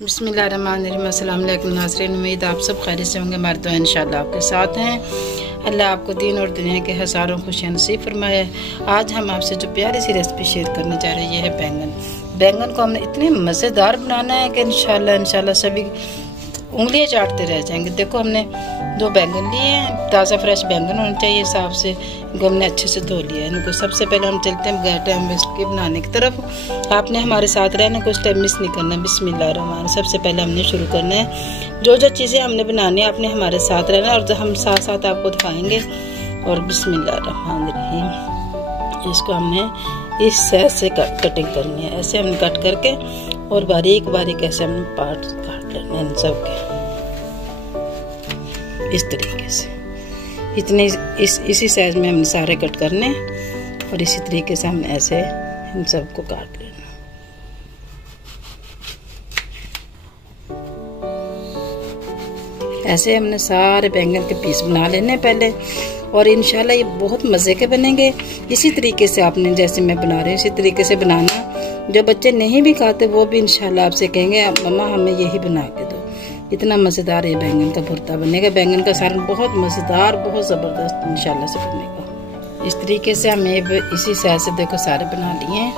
बिस्मिल्लाहिर्रहमानिर्रहीम। अस्सलाम वालेकुम नाज़रीन, उम्मीद आप सब खैरियत से होंगे। हमारे तो इंशाल्लाह आपके साथ हैं। अल्लाह आपको दीन और दुनिया के हज़ारों खुशियाँ नसीब फरमाए। आज हम आपसे जो प्यारी सी रेसिपी शेयर करने जा रहे हैं, ये है बैंगन। बैंगन को हमने इतने मज़ेदार बनाना है कि इंशाल्लाह सभी उंगलियां चाटते रह जाएंगे। देखो हमने 2 बैंगन लिए हैं, ताज़ा फ्रेश बैंगन होने चाहिए हिसाब से। इनको हमने अच्छे से धो लिया है। इनको सबसे पहले हम चलते हैं बगैर टाइम वेस्ट के बनाने की तरफ। आपने हमारे साथ रहना, कुछ टाइम मिस नहीं करना। बिस्मिल्लाहिर्रहमान। सबसे पहले हमने शुरू करना है जो चीज़ें हमने बनानी है, आपने हमारे साथ रहना और हम साथ साथ आपको दिखाएंगे। और बिस्मिल्लाहिर्रहमानिर्रहीम, इसको हमने इस साइज से कटिंग करनी है। ऐसे हमने कट करके और बारीक बारीक ऐसे हमने पार्ट काट लेने हैं इन सब के, इस तरीके से। इतने इसी साइज में हमने सारे कट करने और इसी तरीके से हमने ऐसे इन सब को काट लेना। ऐसे हमने सारे बैंगन के पीस बना लेने पहले, और इंशाल्लाह ये बहुत मज़े के बनेंगे। इसी तरीके से आपने जैसे मैं बना रही हूँ इसी तरीके से बनाना। जो बच्चे नहीं भी खाते वो भी इंशाल्लाह आपसे कहेंगे मम्मा हमें यही बना के दो। इतना मज़ेदार ये बैंगन का भुर्ता बनेगा। बैंगन का सालन बहुत मज़ेदार, बहुत ज़बरदस्त इंशाल्लाह से बनेगा। इस तरीके से हमने इसी साइज से देखो सारे बना लिए हैं।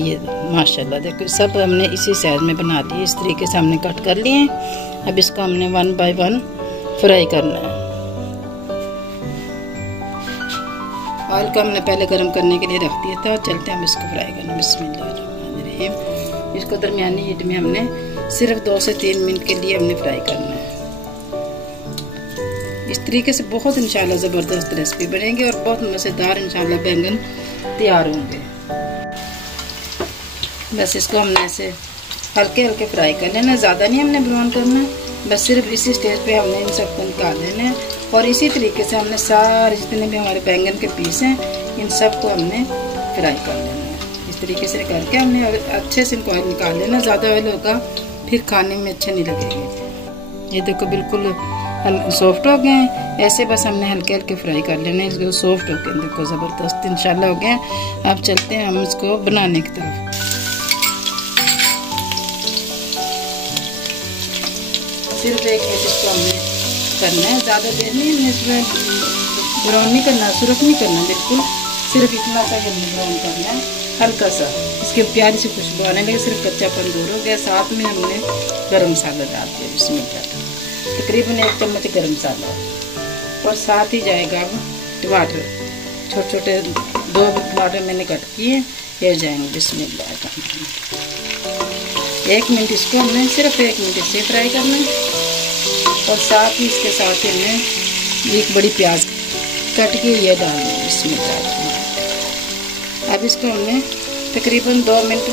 ये माशाल्लाह देखो सब हमने इसी साइज में बना लिए। इस तरीके से हमने कट कर लिए। अब इसको हमने 1 बाय 1 फ्राई करना है। ऑयल को हमने पहले गर्म करने के लिए रख दिया था और चलते हैं हम इसको फ्राई करना। बिस्मिल्लाहिर्रहमानिर्रहीम। इसको दरमियानी हीट में हमने सिर्फ 2 से 3 मिनट के लिए हमने फ्राई करना है। इस तरीके से बहुत इंशाल्लाह ज़बरदस्त रेसिपी बनेगी और बहुत मज़ेदार इंशाल्लाह बैंगन तैयार होंगे। बस इसको हमने ऐसे हल्के हल्के फ्राई कर लेना, ज़्यादा नहीं हमने ब्राउन करना। बस सिर्फ इसी स्टेज पे हमने इन सबको निकाल लेना है। और इसी तरीके से हमने सारे जितने भी हमारे बैंगन के पीस हैं इन सबको हमने फ्राई कर लेना है। इस तरीके से करके हमने अच्छे से इनको ऑयल निकाल लेना। ज़्यादा ऑयल होगा फिर खाने में अच्छे नहीं लगेंगे। ये देखो बिल्कुल सॉफ्ट हो गए हैं। ऐसे बस हमने हल्के हल्के फ्राई कर लेना है। इसको सॉफ्ट हो गए, देखो ज़बरदस्त इंशाल्लाह हो गए। अब चलते हैं हम इसको बनाने की तरफ। सिर्फ 1 मिनट इसको हमने करना है, ज़्यादा देर नहीं। हमने इसमें ब्राउन नहीं करना, सुरख नहीं करना, बिल्कुल सिर्फ इतना सा हमने ब्राउन करना है, हल्का सा। इसके प्यारी सी खुशबू आने लगे, सिर्फ कच्चापन दूर हो गया। साथ में हमने गरम मसाला डाल दिया। इसमें तकरीबन 1 चम्मच गरम मसाला, और साथ ही जाएगा अब टमाटर। छोटे छोटे 2 टमाटर मैंने कट किए, ये जाएंगे। बिस्मिल्लाह। 1 मिनट इसको हमने सिर्फ 1 मिनट इसे फ्राई करना है। और साथ ही इसके साथ ही हमने 1 बड़ी प्याज कट के ये डालना है इसमें। अब इसको हमने तकरीबन 2 मिनट,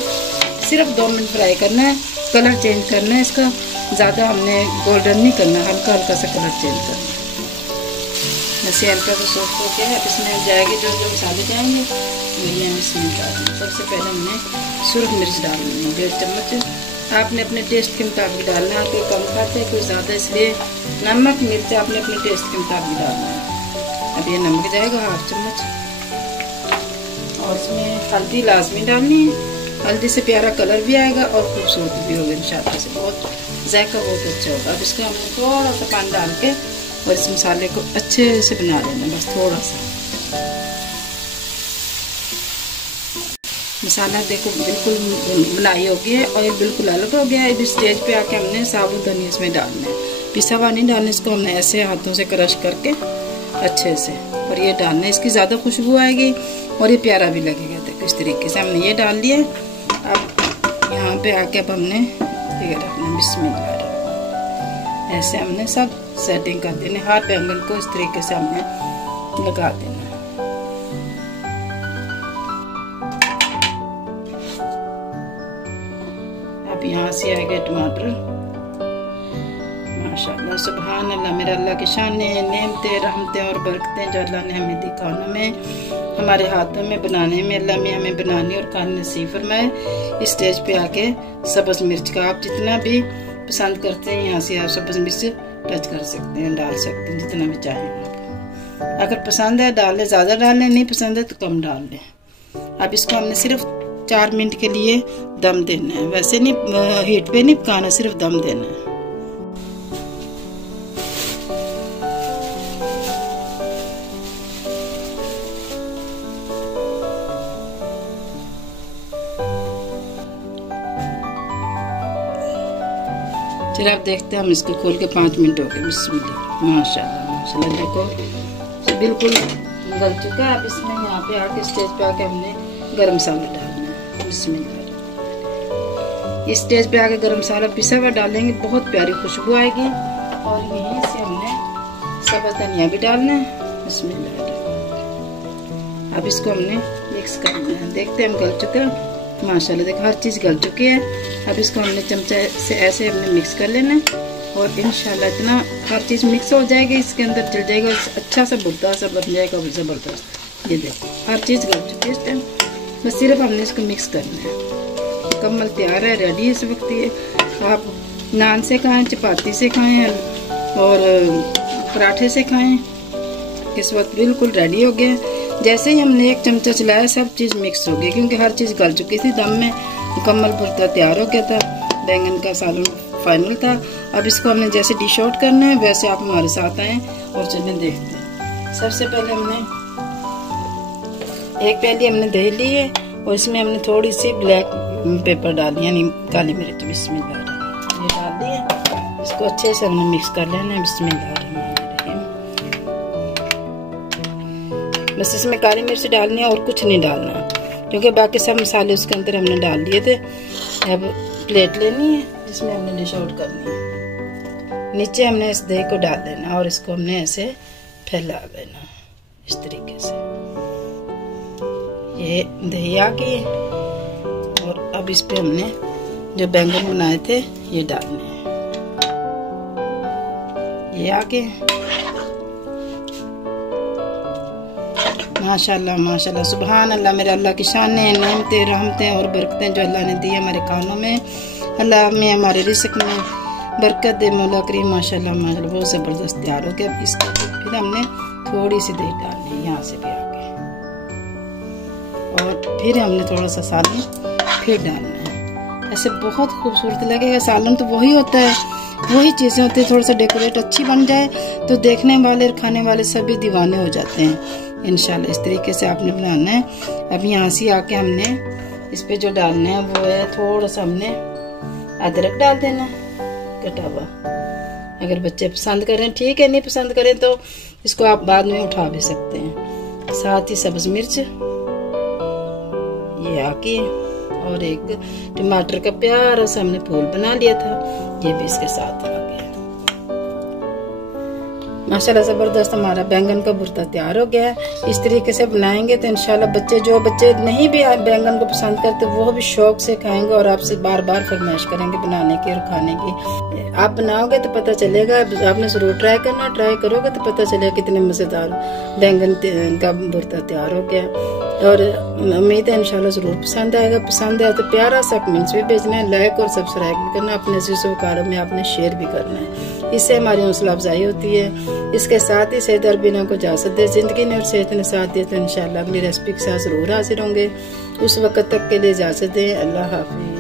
सिर्फ 2 मिनट फ्राई करना है। कलर चेंज करना है इसका, ज़्यादा हमने गोल्डन नहीं करना, हल्का हल्का सा कलर चेंज करना है। जैसे हल्का सा सॉफ्ट हो गया। अब इसमें जाएगी जो मसाले जाएंगे ये हम इसमें डालेंगे। सबसे पहले हमने सुरख मिर्च डालनी है 1.5 चम्मच। आपने अपने टेस्ट के मुताबिक डालना है। कोई कम खाते हैं कोई ज़्यादा, इसलिए नमक मिर्च आपने अपने टेस्ट के मुताबिक डालना है। अब ये नमक जाएगा 1/2 चम्मच। और इसमें हल्दी लाजमी डालनी है। हल्दी से प्यारा कलर भी आएगा और खूबसूरत भी होगा इंशाल्लाह से, बहुत जायका बहुत अच्छा होगा। अब इसको हमने थोड़ा सा पानी डाल के और इस मसाले को अच्छे से बना लेना, बस थोड़ा सा। मसाला देखो बिल्कुल बनाई हो गई है और ये बिल्कुल अलग हो गया है। इस स्टेज पे आके हमने साबुत धनिया इसमें डालना है, पिसा हुआ नहीं डालना। इसको हमने ऐसे हाथों से क्रश करके अच्छे से, और ये डालना है। इसकी ज़्यादा खुशबू आएगी और ये प्यारा भी लगेगा। देखो इस तरीके से हमने ये डाल दिया। अब यहाँ पे आके अब हमने ये रखना, बिस्मिल्लाह। ऐसे हमने सब सेटिंग कर देने। हर बैंगन को इस तरीके से हमने लगा देना। अब यहाँ से आएगा टमाटर। माशाअल्लाह सुभान अल्लाह, मेरा अल्लाह की शान है, नेमतें रहमतें और बरकतें जो अल्लाह ने हमें दी खानों में, हमारे हाथों में बनाने में। अल्लाह में हमें बनानी और खाने नसीब फरमाए। इस स्टेज पे आके सब्ज़ मिर्च का आप जितना भी पसंद करते हैं यहाँ से आप सब्ज़ मिर्च टच कर सकते हैं, डाल सकते हैं जितना भी चाहें आप। अगर पसंद है डाल लें, ज़्यादा डाल लें, नहीं पसंद है तो कम डाल लें। अब इसको हमने सिर्फ 4 मिनट के लिए दम देना है। वैसे नहीं, हीट पे नहीं पकाना, सिर्फ दम देना है। चलिए आप देखते हैं, हम इसको खोल के 5 मिनट हो गए। बिस्मिल्लाह, माशाल्लाह माशाल्लाह, देखो बिल्कुल गल चुका है। अब इसमें यहाँ पे आके स्टेज पे आके हमने गरम मसाला डालना है। बिस्मिल्लाह, इस स्टेज पे आके गरम मसाला पिसा हुआ डालेंगे, बहुत प्यारी खुशबू आएगी। और यहीं से हमने सब्ज़ धनिया भी डालना है। बिस्मिल्लाह, अब इसको हमने मिक्स करना है। देखते हैं हम गल चुका है माशाल्लाह, देखो हर चीज़ गल चुकी है। अब इसको हमने चमचे से ऐसे हमने मिक्स कर लेना है और इंशाल्लाह इतना हर चीज़ मिक्स हो जाएगी, इसके अंदर चल जाएगा, अच्छा सा भुट्टा सा बन जाएगा ज़बरदस्त। ये देखो हर चीज़ गल चुकी है इस टाइम, बस सिर्फ हमने इसको मिक्स करना है। मुकम्मल तैयार है, रेडी है इस वक्त। ये आप नान से खाएँ, चपाती से खाएँ और पराठे से खाएँ। इस वक्त बिल्कुल रेडी हो गया। जैसे ही हमने 1 चमचा चलाया सब चीज़ मिक्स हो गई, क्योंकि हर चीज़ गल चुकी थी दम में। मुकम्मल भुर्ता तैयार हो गया था, बैंगन का सालन फाइनल था। अब इसको हमने जैसे डिश आउट करना है, वैसे आप हमारे साथ आएँ और चलें देखते हैं। सबसे पहले हमने एक प्याली हमने दही ली है और इसमें हमने थोड़ी सी ब्लैक पेपर डाली, यानी काली मिर्च। बिस्मिल्लाह, ये डाल दिए। इसको अच्छे से हमने मिक्स कर लेना है। बिस्मिल्लाह, बस इसमें काली मिर्च डालनी है और कुछ नहीं डालना, क्योंकि बाकी सब मसाले उसके अंदर हमने डाल दिए थे। अब प्लेट लेनी है जिसमें हमने डिश आउट करनी है। नीचे हमने इस दही को डाल देना और इसको हमने ऐसे फैला देना इस तरीके से। ये दही आ गई और अब इस पे हमने जो बैंगन बनाए थे ये डालने हैं। ये आ गए। माशाल्लाह माशाल्लाह, सुभान अल्लाह। मेरे अल्लाह की शान है, नेमतें, रहमतें और बरकतें जो अल्लाह ने दी है हमारे कानों में, अल्लाह में हमारे रिस्क में बरकत दे मौला करीम। माशाल्लाह माशाल्लाह, बहुत ज़बरदस्त तैयार हो गया। इसके फिर हमने थोड़ी सी दही डालनी है यहाँ से भी आके, और फिर हमने थोड़ा सा सालन फिर डालना है। ऐसे बहुत खूबसूरत लगेगा। सालन तो वही होता है, वही चीज़ें होती है, थोड़ा सा डेकोरेट अच्छी बन जाए तो देखने वाले और खाने वाले सभी दीवाने हो जाते हैं। इंशाल्लाह इस तरीके से आपने बनाना है। अब यहाँ से आके हमने इस पे जो डालना है वो है थोड़ा सा हमने अदरक डाल देना कटा हुआ। अगर बच्चे पसंद करें ठीक है, नहीं पसंद करें तो इसको आप बाद में उठा भी सकते हैं। साथ ही सब्ज मिर्च ये आके, और एक टमाटर का प्यारा सा हमने फूल बना लिया था, ये भी इसके साथ आ गया। माशाल्लाह ज़बरदस्त हमारा बैंगन का भुर्ता तैयार हो गया है। इस तरीके से बनाएंगे तो इंशाल्लाह बच्चे, जो बच्चे नहीं भी बैंगन को पसंद करते वो भी शौक से खाएंगे और आपसे बार बार फरमाइश करेंगे बनाने की और खाने की। आप बनाओगे तो पता चलेगा, आपने ज़रूर ट्राई करना। ट्राई करोगे तो पता चलेगा कितने मज़ेदार बैंगन का भुर्ता तैयार हो गया। और उम्मीद है इंशाल्लाह ज़रूर पसंद आएगा। पसंद आए तो प्यारा सा कमेंट्स भी भेजना है, लाइक और सब्सक्राइब भी करना, अपने अज़ीज़ों में आपने शेयर भी करना है। इससे हमारी हौसला अफजाई होती है। इसके साथ ही सेहत अरबीना को इजाज़त दे। ज़िंदगी ने और सेहत ने साथ दिया तो इंशाल्लाह अगली रेसिपी के साथ ज़रूर हाजिर होंगे। उस वक्त तक के लिए इजाज़त दें। अल्लाह हाफ़िज़।